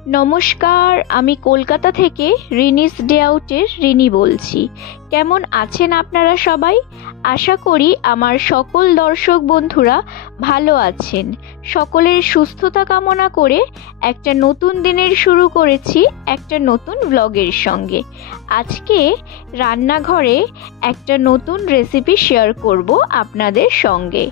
নমস্কার, আমি কলকাতা থেকে রিনিস ডে আউটের রিনি বলছি। কেমন আছেন আপনারা সবাই? আশা করি আমার সকল দর্শক বন্ধুরা ভালো আছেন। সকলের সুস্থতা কামনা করে একটা নতুন দিনের শুরু করেছি একটা নতুন ব্লগের সঙ্গে। আজকে রান্নাঘরে একটা নতুন রেসিপি শেয়ার করব আপনাদের সঙ্গে।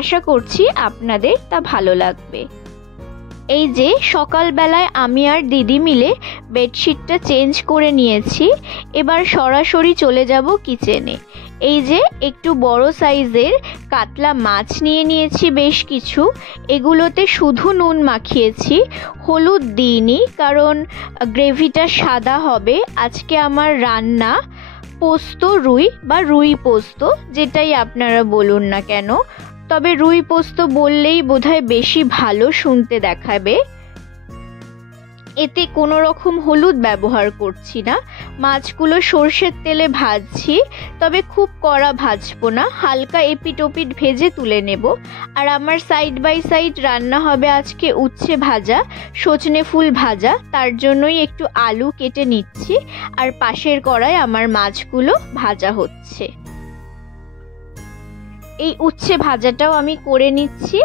আশা করছি আপনাদের তা ভালো লাগবে। এই যে সকালবেলায় আমি আর দিদি মিলে বেডশিটটা চেঞ্জ করে নিয়েছি, এবার সরাসরি চলে যাব কিচেনে। এই যে একটু বড় সাইজের কাতলা মাছ নিয়ে নিয়েছি বেশ কিছু, এগুলোতে শুধু নুন মাখিয়েছি, হলুদ দিইনি কারণ গ্রেভিটা সাদা হবে। আজকে আমার রান্না পোস্ত রুই বা রুই পোস্ত, যেটাই আপনারা বলুন না কেন, তবে রুই পোস্ত বললেই বোধহয় বেশি ভালো শুনতে দেখাবে। এতে কোনো রকম হলুদ ব্যবহার করছি না। মাছগুলো সর্ষের তেলে ভাজছি, তবে খুব কড়া ভাজবো না, হালকা এপিট ওপিট ভেজে তুলে নেব। আর আমার সাইড বাই সাইড রান্না হবে আজকে উচ্ছে ভাজা, সজনে ফুল ভাজা, তার জন্যই একটু আলু কেটে নিচ্ছি। আর পাশের কড়ায় আমার মাছগুলো ভাজা হচ্ছে। এই উচ্ছে ভাজাটাও আমি করে নিচ্ছি।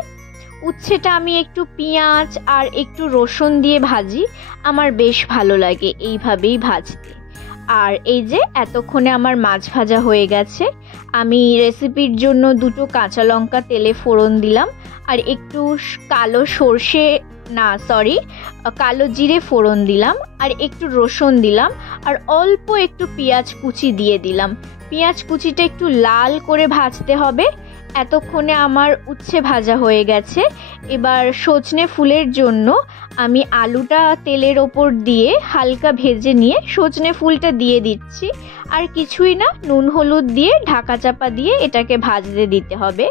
উচ্ছেটা আমি একটু পেঁয়াজ আর একটু রসুন দিয়ে ভাজি, আমার বেশ ভালো লাগে এইভাবেই ভাজতে। আর এই যে এতক্ষণে আমার মাছ ভাজা হয়ে গেছে। আমি রেসিপির জন্য দুটো কাঁচা লঙ্কা তেলে ফোড়ন দিলাম, আর একটু কালো জিরে ফোড়ন দিলাম, আর একটু রসুন দিলাম, আর অল্প একটু পেঁয়াজ কুচি দিয়ে দিলাম। পেঁয়াজ কুচিটা একটু লাল করে ভাজতে হবে। এতক্ষণে আমার উচ্ছে ভাজা হয়ে গেছে। এবার সজনে ফুলের জন্য আমি আলুটা তেলের ওপর দিয়ে হালকা ভেজে নিয়ে সজনে ফুলটা দিয়ে দিচ্ছি। আর কিছুই না, নুন হলুদ দিয়ে ঢাকা চাপা দিয়ে এটাকে ভাজতে দিতে হবে।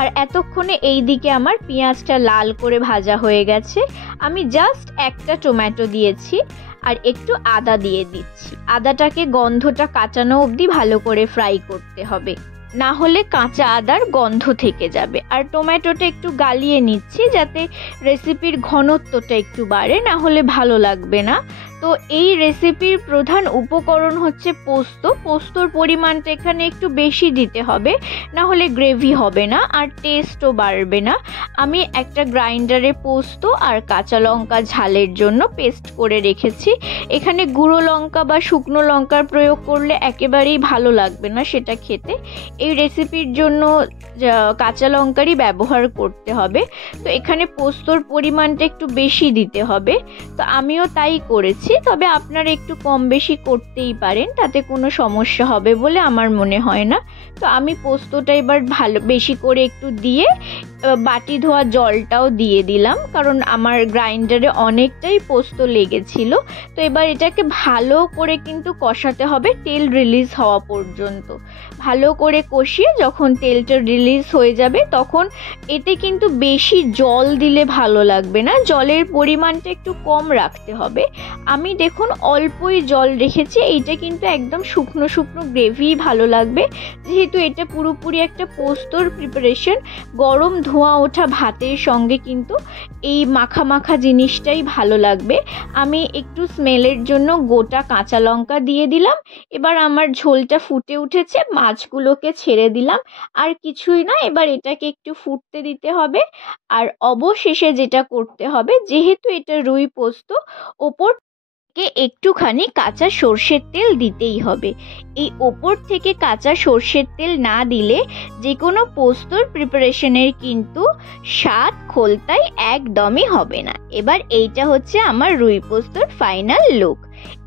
আর এতক্ষণে এই দিকে আমার পেঁয়াজটা লাল করে ভাজা হয়ে গেছে। আমি জাস্ট একটা টমেটো দিয়েছি আর একটু আদা দিয়ে দিচ্ছি। আদাটাকে গন্ধটা কাটানো অবধি ভালো করে ফ্রাই করতে হবে, না হলে কাঁচা আদার গন্ধ থেকে যাবে। আর টমেটোটা একটু গালিয়ে নিচ্ছি যাতে রেসিপির ঘনত্বটা একটু বাড়ে, না হলে ভালো লাগবে না। তো এই রেসিপির প্রধান উপকরণ হচ্ছে পোস্ত। পোস্তর পরিমাণটা এখানে একটু বেশি দিতে হবে, না হলে গ্রেভি হবে না আর টেস্টও বাড়বে না। আমি একটা গ্রাইন্ডারে পোস্ত আর কাঁচা লঙ্কা ঝালের জন্য পেস্ট করে রেখেছি। এখানে গুঁড়ো লঙ্কা বা শুকনো লঙ্কার প্রয়োগ করলে একেবারেই ভালো লাগবে না সেটা খেতে। এই রেসিপির জন্য কাঁচা লঙ্কারই ব্যবহার করতে হবে। তো এখানে পোস্তর পরিমাণটা একটু বেশি দিতে হবে, তো আমিও তাই করেছি। তবে আপনারা একটু কম বেশি করতেই পারেন, তাতে কোনো সমস্যা হবে বলে আমার মনে হয় না। তো আমি পোস্তটা এবার ভালো বেশি করে একটু দিয়ে বাটি ধোয়া জলটাও দিয়ে দিলাম, কারণ আমার গ্রাইন্ডারে অনেকটাই পোস্ত লেগেছিল। তো এবার এটাকে ভালো করে কিন্তু কষাতে হবে তেল রিলিজ হওয়া পর্যন্ত। ভালো করে কষিয়ে যখন তেলটা রিলিজ হয়ে যাবে তখন এতে কিন্তু বেশি জল দিলে ভালো লাগবে না, জলের পরিমাণটা একটু কম রাখতে হবে। আমি দেখুন অল্পই জল রেখেছি, এইটা কিন্তু একদম শুকনো শুকনো গ্রেভি ভালো লাগবে, যেহেতু এটা পুরোপুরি একটা পোস্তর প্রিপারেশন। গরম ধোঁয়া ওঠা ভাতের সঙ্গে কিন্তু এই মাখা মাখা জিনিসটাই ভালো লাগবে। আমি একটু স্মেলের জন্য গোটা কাঁচা লঙ্কা দিয়ে দিলাম। এবার আমার ঝোলটা ফুটে উঠেছে, মাছগুলোকে ছেড়ে দিলাম। আর কিছুই না, এবার এটাকে একটু ফুটতে দিতে হবে। আর অবশেষে যেটা করতে হবে, যেহেতু এটা রুই পোস্ত, ওপর একটুখানি কাঁচা সর্ষের তেল দিতেই হবে। এই ওপর থেকে কাঁচা সর্ষের তেল না দিলে যে কোনো পোস্তর প্রিপারেশনের কিন্তু স্বাদ খোলতাই একদমই হবে না। এবার এইটা হচ্ছে আমার রুই পোস্তর ফাইনাল লুক।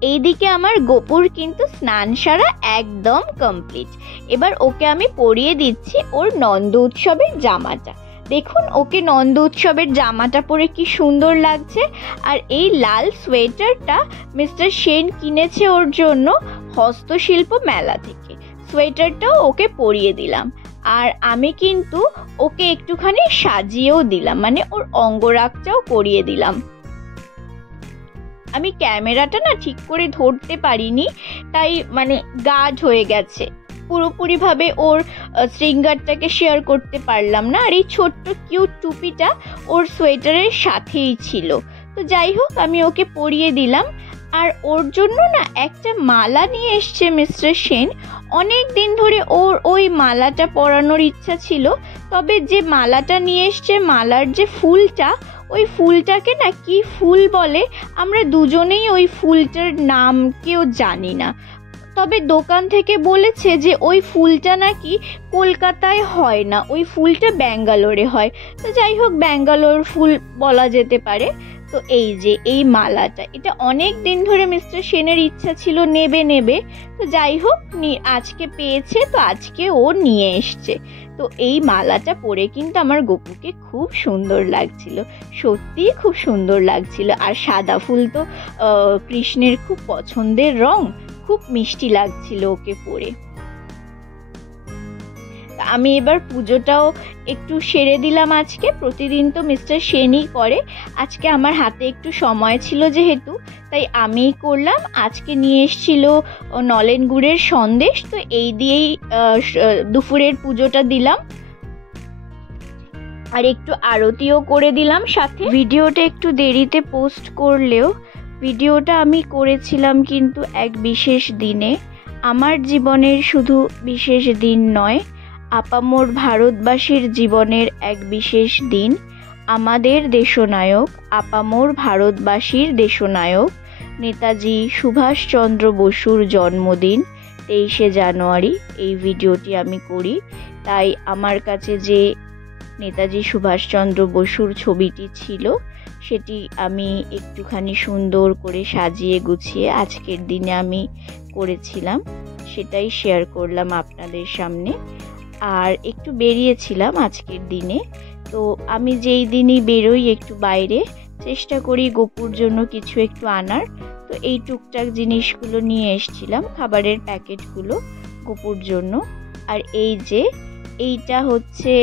এইদিকে আমার গোপুর কিন্তু স্নান সারা একদম কমপ্লিট। এবার ওকে আমি পরিয়ে দিচ্ছি ওর নন্দ উৎসবের জামাটা। দেখুন ওকে নন্দ উৎসবের জামাটা পরে কি সুন্দর লাগছে। আর এই লাল সোয়েটারটা মিস্টার সেন কিনেছে ওর জন্য হস্তশিল্প মেলা থেকে। সোয়েটারটাও ওকে পরিয়ে দিলাম। আর আমি কিন্তু ওকে একটুখানি সাজিয়েও দিলাম, মানে ওর অঙ্গরাগটাও করিয়ে দিলাম। আমি ক্যামেরাটা না ঠিক করে ধরতে পারিনি, তাই মানে গাঢ় হয়ে গেছে, পুরোপুরিভাবে ওর শৃঙ্গারটাকে শেয়ার করতে পারলাম না। আর এই ছোট্ট কিউট টুপিটা ওর সোয়েটারের সাথেই ছিল। তো যাই হোক আমি ওকে পরিয়ে দিলাম। আর ওর জন্য না একটা মালা নিয়ে এসছে মিস্টার সেন। অনেক দিন ধরে ওর ওই মালাটা পরানোর ইচ্ছা ছিল, তবে যে মালাটা নিয়ে এসছে, মালার যে ফুলটা, ওই ফুলটাকে না কি ফুল বলে আমরা দুজনেই ওই ফুলটার নাম কেউ জানি না। তবে দোকান থেকে বলেছে যে ওই ফুলটা নাকি কলকাতায় হয় না, ওই ফুলটা ব্যাঙ্গালোরে হয়। তো যাই হোক, ব্যাঙ্গালোর ফুল বলা যেতে পারে। তো এই যে এই মালাটা, এটা অনেক দিন ধরে মিস্টার সেনের ইচ্ছা ছিল নেবে। তো যাই হোক, আজকে পেয়েছে, তো আজকে ও নিয়ে এসছে। তো এই মালাটা পরে কিন্তু আমার গপুকে খুব সুন্দর লাগছিল, সত্যি খুব সুন্দর লাগছিল। আর সাদা ফুল তো কৃষ্ণের খুব পছন্দের রং, খুব মিষ্টি লাগছিল ওকে পরে। আমি এবার পুজোটাও একটু সেরে দিলাম আজকে। প্রতিদিন তো মিস্টার সেনই করে, আজকে আমার হাতে একটু সময় ছিল যেহেতু, তাই আমিই করলাম। আজকে নিয়ে এসেছিল নলেন গুড়ের সন্দেশ, তো এই দিয়েই দুপুরের পুজোটা দিলাম। আর একটু আরতিও করে দিলাম সাথে। ভিডিওটা একটু দেরিতে পোস্ট করলেও ভিডিওটা আমি করেছিলাম কিন্তু এক বিশেষ দিনে। আমার জীবনের শুধু বিশেষ দিন নয়, আপামোর ভারতবাসীর জীবনের এক বিশেষ দিন। আমাদের দেশনায়ক, আপামোর ভারতবাসীর দেশনায়ক নেতাজি সুভাষচন্দ্র বসুর জন্মদিন 23শে জানুয়ারি। এই ভিডিওটি আমি করি, তাই আমার কাছে যে নেতাজি সুভাষচন্দ্র বসুর ছবিটি ছিল সেটি আমি একটুখানি সুন্দর করে সাজিয়ে গুছিয়ে আজকের দিনে আমি করেছিলাম, সেটাই শেয়ার করলাম আপনাদের সামনে। আর একটু বেরিয়েছিলাম আজকের দিনে, তো আমি যেই দিনই বেরোই একটু বাইরে, চেষ্টা করি গপুর জন্য কিছু একটু আনার। তো এই টুকটাক জিনিসগুলো নিয়ে এসেছিলাম, খাবারের প্যাকেটগুলো গপুর জন্য। আর এই যে এইটা হচ্ছে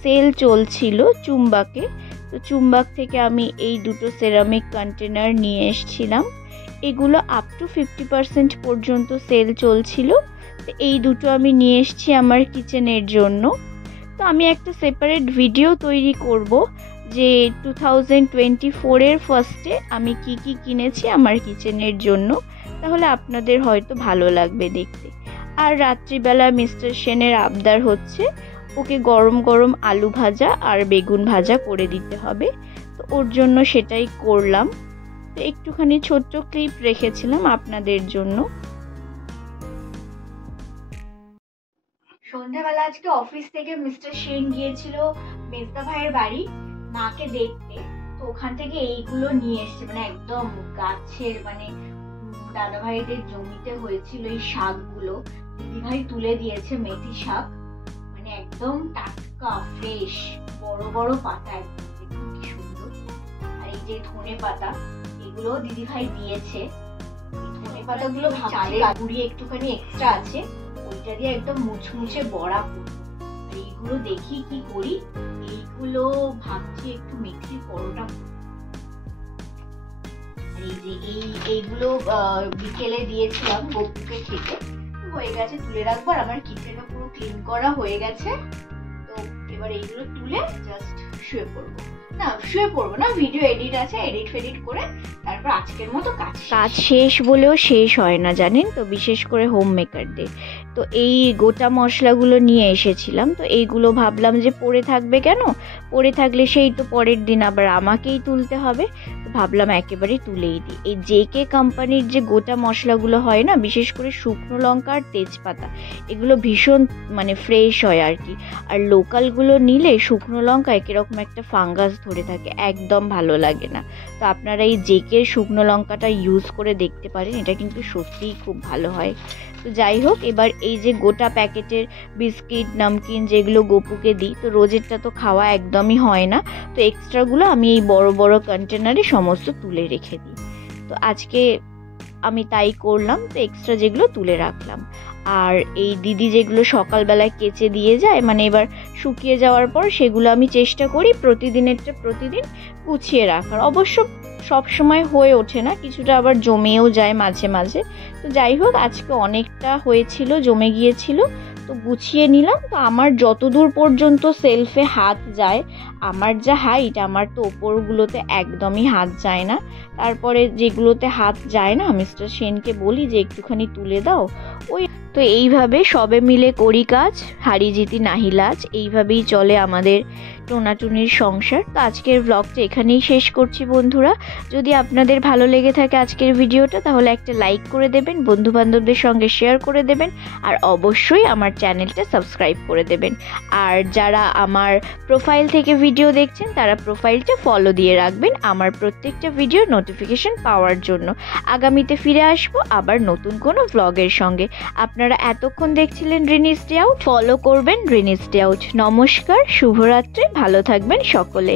সেল চলছিল চুম্বাকে, তো চুম্বাক থেকে আমি এই দুটো সেরামিক কন্টেনার নিয়ে এসেছিলাম। এগুলো আপ টু 50% পর্যন্ত সেল চলছিল। তো এই দুটো আমি নিয়ে এসেছি আমার কিচেনের জন্য। তো আমি একটা সেপারেট ভিডিও তৈরি করব যে 2024-এর ফার্স্টে আমি কি কি কিনেছি আমার কিচেনের জন্য, তাহলে আপনাদের হয়তো ভালো লাগবে দেখতে। আর রাত্রিবেলা মিস্টার সেনের আবদার হচ্ছে ওকে গরম গরম আলু ভাজা আর বেগুন ভাজা করে দিতে হবে, তো ওর জন্য সেটাই করলাম। তো একটুখানি ছোট্ট ক্লিপ রেখেছিলাম আপনাদের জন্য। সন্ধ্যাবেলা আজকে অফিস থেকে মিস্টার সেন গিয়েছিল মেজদা ভাইয়ের বাড়ি মাকে দেখতে, তো ওখান থেকে এইগুলো নিয়ে এসছে, মানে একদম গাছের, মানে দাদা ভাইদের জমিতে হয়েছিল এই শাকগুলো, দিদি ভাই তুলে দিয়েছে, মেথি শাক, মানে একদম টাটকা ফ্রেশ, বড় বড় পাতা, একদম দেখুন কি সুন্দর। আর এই যে ধনে পাতা, এগুলো দিদি ভাই দিয়েছে। ধনে পাতাগুলো চালের গুঁড়ি একটুখানি এক্সট্রা আছে, ওইটা দিয়ে একদম মুচমুচে বড়া করবো। আর এইগুলো দেখি কি করি, এইগুলো ভাবছি একটু মেথির পরোটা। আর এই যে এইগুলো বিকেলে দিয়েছিলাম গপুকে খেতে, হয়ে গেছে, তুলে রাখবো। আর আমার কিচেনও পুরো ক্লিন করা হয়ে গেছে। তো এবার এইগুলো তুলে জাস্ট শুয়ে পড়বো, না শুয়ে পড়বো না, ভিডিও এডিট আছে, এডিট ফেডিট করে তারপর আজকের মতো কাজ শেষ বলেও শেষ হয় না জানেন তো, বিশেষ করে হোম মেকারদের। তো এই গোটা মশলাগুলো নিয়ে এসেছিলাম, তো এইগুলো ভাবলাম যে পড়ে থাকবে কেন, পড়ে থাকলে সেই তো পরের দিন আবার আমাকেই তুলতে হবে, তো ভাবলাম একেবারে তুলেই দিই। এই জেকে কোম্পানির যে গোটা মশলাগুলো হয় না, বিশেষ করে শুকনো লঙ্কা আর তেজপাতা, এগুলো ভীষণ মানে ফ্রেশ হয় আর কি। আর লোকালগুলো নিলে শুকনো লঙ্কায় কিরকম একটা ফাঙ্গাস ধরে থাকে, একদম ভালো লাগে না। তো আপনারা এই জেকের শুকনো লঙ্কাটা ইউজ করে দেখতে পারেন, এটা কিন্তু সত্যিই খুব ভালো হয়। তো যাই হোক, এবার এই যে গোটা প্যাকেটের বিস্কিট নামকিন যেগুলো গপুকে দিই, তো রোজেরটা তো খাওয়া একদমই হয় না, তো এক্সট্রাগুলো আমি এই বড় বড় কন্টেনারে সমস্ত তুলে রেখে দিই। তো আজকে আমি তাই করলাম, তো এক্সট্রা যেগুলো তুলে রাখলাম। আর এই দিদি যেগুলো সকালবেলায় কেচে দিয়ে যায়, মানে এবার শুকিয়ে যাওয়ার পর সেগুলো আমি চেষ্টা করি প্রতিদিনেরটা প্রতিদিন গুছিয়ে রাখার। অবশ্য সব সময় হয়ে ওঠে না, কিছুটা আবার জমেও যায় মাঝে মাঝে। তো যাই হোক, আজকে অনেকটা হয়েছিল, জমে গিয়েছিল, তো গুছিয়ে নিলাম। তো আমার যতদূর পর্যন্ত সেলফে হাত যায়, আমার যা হাইট, আমার তো ওপরগুলোতে একদমই হাত যায় না। তারপরে যেগুলোতে হাত যায় না মিস্টার সেনকে বলি যে একটুখানি তুলে দাও। ওই তো এইভাবে সবে মিলে করি কাজ, হারি জিতি নাহি লাজ, এইভাবেই চলে আমাদের টোনাটুনির সংসার। তো আজকের ব্লগটা এখানেই শেষ করছি বন্ধুরা। যদি আপনাদের ভালো লেগে থাকে আজকের ভিডিওটা, তাহলে একটা লাইক করে দেবেন, বন্ধু বান্ধবদের সঙ্গে শেয়ার করে দেবেন, আর অবশ্যই আমার চ্যানেলটা সাবস্ক্রাইব করে দেবেন। আর যারা আমার প্রোফাইল থেকে ভিডিও দেখছেন তারা প্রোফাইলটা ফলো দিয়ে রাখবেন আমার প্রত্যেকটা ভিডিওর নোটিফিকেশন পাওয়ার জন্য। আগামীতে ফিরে আসবো আবার নতুন কোনো ব্লগের সঙ্গে। আপনারা এতক্ষণ দেখছিলেন রিনিস ডে আউট, ফলো করবেন রিনিস ডে আউট। নমস্কার, শুভরাত্রি, ভালো থাকবেন সকলে।